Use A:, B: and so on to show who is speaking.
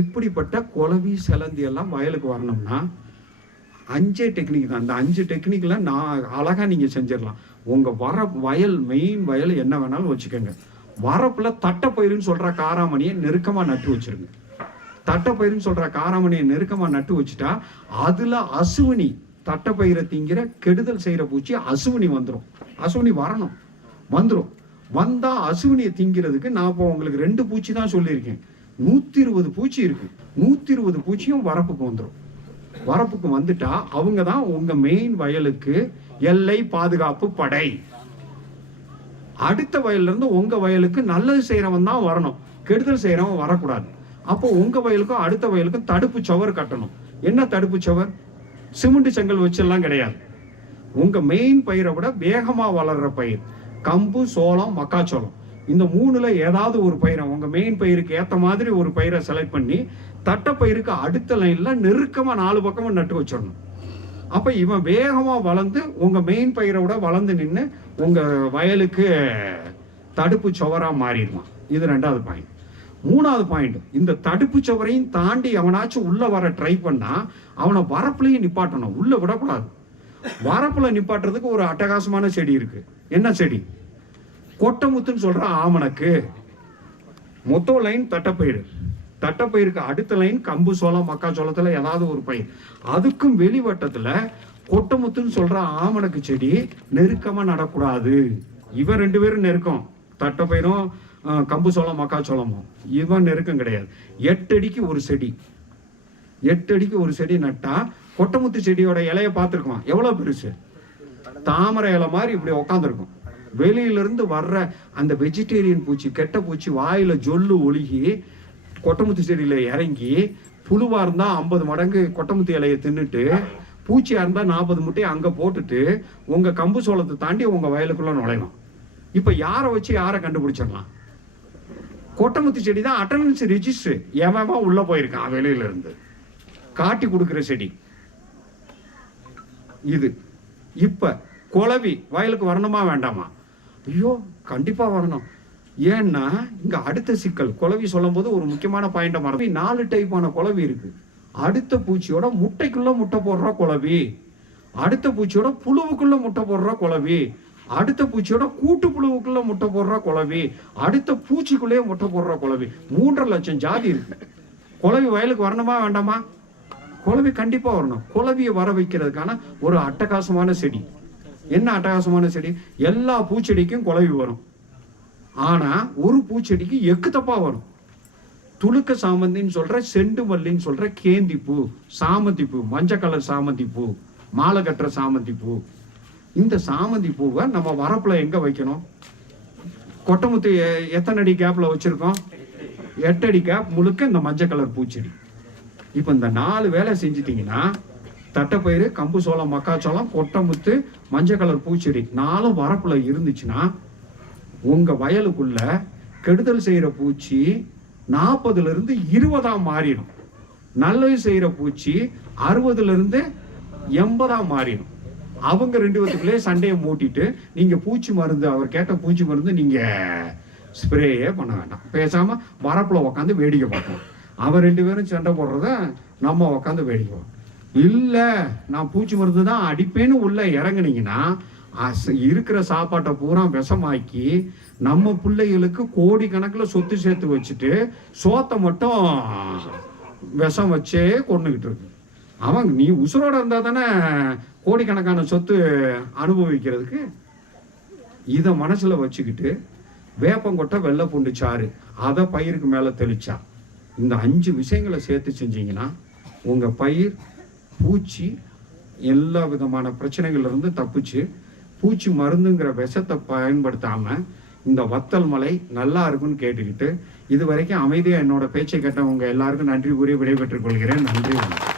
A: இப்படிப்பட்ட குளவி செலந்தி எல்லாம் வயலுக்கு வரணும்னா அஞ்சே டெக்னிக் தான். அந்த அஞ்சு டெக்னிக்கில் நான் அழகா நீங்க செஞ்சிடலாம். உங்க வர வயல் மெயின் வயல் என்ன வேணாலும் வச்சுக்கோங்க. வரப்புல தட்டப்பயிருன்னு சொல்ற காராமணியை நெருக்கமா நட்டு வச்சிருங்க. தட்டப்பயிருன்னு சொல்ற காராமணியை நெருக்கமா நட்டு வச்சுட்டா அதுல அசுவினி தட்டப்பயிரை திங்கிற கெடுதல் செய்யற பூச்சி அசுவினி வந்துடும் அசுவினி வரணும். வந்துடும் வந்தா அசுவினியை திங்கிறதுக்கு நான் இப்போ உங்களுக்கு ரெண்டு பூச்சி தான் சொல்லியிருக்கேன். நூத்தி இருபது பூச்சி இருக்கு. நூத்தி இருபது பூச்சியும் வரப்புக்கு வந்துடும் வரப்புக்கு வந்துட்டா அவங்க தான் உங்க மெயின் வயலுக்கு எல்லை பாதுகாப்பு படை. அடுத்த வயல்ல இருந்து உங்க வயலுக்கு நல்லது செய்யறவன் தான் வரணும். கெடுதல் செய்யறவன் வரக்கூடாது. அப்போ உங்க வயலுக்கும் அடுத்த வயலுக்கும் தடுப்பு சுவர் கட்டணும். என்ன தடுப்பு சுவர்? சிமெண்ட் செங்கல் வச்செல்லாம் கிடையாது. உங்க மெயின் பயிரை விட வேகமா வளர்ற பயிர். கம்பு சோளம் மக்காச்சோளம். இந்த மூணுல ஏதாவது ஒரு பயிரை உங்க மெயின் பயிருக்கு ஏத்த மாதிரி ஒரு பயிரை செலக்ட் பண்ணி தட்டப்பயிருக்கு அடுத்த லைன்ல நெருக்கமா நாலு பக்கமும் நட்டு வச்சிடணும். அப்ப இவன் வேகமா வளர்ந்து உங்க மெயின் பயிரை விட வளர்ந்து நின்று உங்க வயலுக்கு தடுப்பு சுவரா மாறிடுவான். இது ரெண்டாவது பாயிண்ட் மூணாவது பாயிண்ட் இந்த தடுப்பு சுவரையும் தாண்டி அவனாச்சும் உள்ள வர ட்ரை பண்ணா அவனை வரப்புலையும் நிப்பாட்டணும். உள்ள விடக்கூடாது. வரப்புல நிப்பாட்டுறதுக்கு ஒரு அட்டகாசமான செடி இருக்கு. என்ன செடி? கொட்டமுத்துன்னு சொல்கிறான் ஆமணக்கு. மொத்த லைன் தட்டப்பயிறு. தட்டப்பயிருக்கு அடுத்த லைன் கம்பு சோளம் மக்காச்சோளத்தில் ஏதாவது ஒரு பயிர். அதுக்கும் வெளிவட்டத்தில் கொட்டமுத்துன்னு சொல்கிற ஆமணக்கு செடி நெருக்கமாக நடக்கூடாது. இவன் ரெண்டு பேரும் நெருக்கம். தட்டப்பயிரும் கம்பு சோளம் மக்காச்சோளமும். இவன் நெருக்கம் கிடையாது. எட்டு அடிக்கு ஒரு செடி. எட்டு அடிக்கு ஒரு செடி நட்டா கொட்டமுத்து செடியோட இலைய பார்த்துருக்குவான். எவ்வளோ பெருசு? தாமரை இலை மாதிரி இப்படி உக்காந்துருக்கும். வெளியிலிருந்து வர்ற அந்த வெஜிடேரியன் பூச்சி கெட்ட பூச்சி வாயில் ஜொல்லு ஒழுகி கொட்டமுத்து செடியில் இறங்கி புழுவாக இருந்தால் ஐம்பது மடங்கு கொட்டமுத்து இலையை தின்னுட்டு பூச்சியாக இருந்தால் நாற்பது முட்டையை அங்கே போட்டுட்டு உங்கள் கம்பு சோளத்தை தாண்டி உங்கள் வயலுக்குள்ளே நுழையணும். இப்போ யாரை வச்சு யாரை கண்டுபிடிச்சிடலாம்? கொட்டமுத்து செடி தான் அட்டண்டன்ஸ் ரிஜிஸ்டர் எவன் உள்ளே போயிருக்கான் வெளியிலேருந்து. காட்டி கொடுக்குற செடி. இது. இப்போ குளவி வயலுக்கு வரணுமா வேண்டாமா? ஐயோ கண்டிப்பாக வரணும். ஏன்னா இங்கே அடுத்த சிக்கல். குலவி சொல்லும் போது ஒரு முக்கியமான பாயிண்ட மறந்து நாலு டைப்பான குலவி இருக்கு. அடுத்த பூச்சியோட முட்டைக்குள்ள முட்டை போடுற குலவி அடுத்த பூச்சியோட புழுவுக்குள்ள முட்டை போடுற குலவி அடுத்த பூச்சியோட கூட்டு புழுவுக்குள்ள முட்டை போடுற குளவி அடுத்த பூச்சிக்குள்ளேயே முட்டை போடுற குலவி மூன்றரை லட்சம் ஜாதி இருக்கு. குலவி வயலுக்கு வரணுமா வேண்டாமா? குலவி கண்டிப்பாக வரணும். குலவியை வர வைக்கிறதுக்கான ஒரு அட்டகாசமான செடி. என்ன அட்டகாசமான செடி? எல்லா பூச்செடிக்கும் குழவி வரும். ஆனால் ஒரு பூச்செடிக்கு எக்கு தப்பாக வரும். துளுக்க சாமந்தின்னு சொல்கிற செண்டு மல்லின்னு சொல்கிற கேந்தி பூ சாமந்தி பூ மஞ்சள் கலர் சாமந்தி பூ மாலை கட்டுற சாமந்தி பூ இந்த சாமந்தி பூவை நம்ம வரப்பில் எங்கே வைக்கணும்? கொட்டமுத்து எ- எத்தனை அடி கேப்பில் வச்சுருக்கோம்? எட்டடி கேப் முழுக்க இந்த மஞ்சள் கலர் பூச்செடி. இப்போ இந்த நாலு வேலை செஞ்சிட்டீங்கன்னா தட்டைப்பயிறு கம்பு சோளம் மக்காச்சோளம் கொட்டமுத்து மஞ்சள் கலர் பூச்செடி நாலும் வரப்புல இருந்துச்சுன்னா உங்கள் வயலுக்குள்ள கெடுதல் செய்கிற பூச்சி நாற்பதுலேருந்து இருபதாக மாறிடும். நல்லது செய்கிற பூச்சி அறுபதுலேருந்து எண்பதாக மாறிடும். அவங்க ரெண்டு பேத்துக்குள்ளே சண்டையை மூட்டிட்டு நீங்கள் பூச்சி மருந்து அவர் கேட்ட பூச்சி மருந்து நீங்கள் ஸ்ப்ரேயே பண்ண வேண்டாம். பேசாமல் வரப்பில் உட்காந்து வேடிக்கை பார்ப்போம் அவன் ரெண்டு பேரும் சண்டை போடுறத நம்ம உக்காந்து வேடிக்கை பார்ப்போம் இல்லை நான் பூச்சி மருந்து தான் அடிப்பேன்னு உள்ள இறங்குனீங்கன்னா இருக்கிற சாப்பாட்டை பூரா விஷமாக்கி நம்ம பிள்ளைகளுக்கு கோடி கணக்கில் சொத்து சேர்த்து வச்சுட்டு சோத்தை மட்டும் விஷம் வச்சே கொண்டுகிட்டு இருக்கு. அவன் நீ உசுரோட இருந்தால் தானே கோடிக்கணக்கான சொத்து அனுபவிக்கிறதுக்கு? இதை மனசில் வச்சுக்கிட்டு வேப்பங்கொட்டை வெள்ளை பூண்டு சாறு அதை பயிருக்கு மேலே தெளிச்சா இந்த அஞ்சு விஷயங்களை சேர்த்து செஞ்சீங்கன்னா உங்கள் பயிர் பூச்சி எல்லா விதமான பிரச்சனைகள்லேருந்து தப்பிச்சு பூச்சி மருந்துங்கிற விஷத்தை பயன்படுத்தாமல் இந்த வத்தல் மலை நல்லா இருக்கும்னு கேட்டுக்கிட்டு இது வரைக்கும் அமைதியாக என்னோட பேச்சை கேட்டவங்க எல்லாருக்கும் நன்றி கூறி விடைபெற்றுக் கொள்கிறேன். நன்றி வணக்கம்.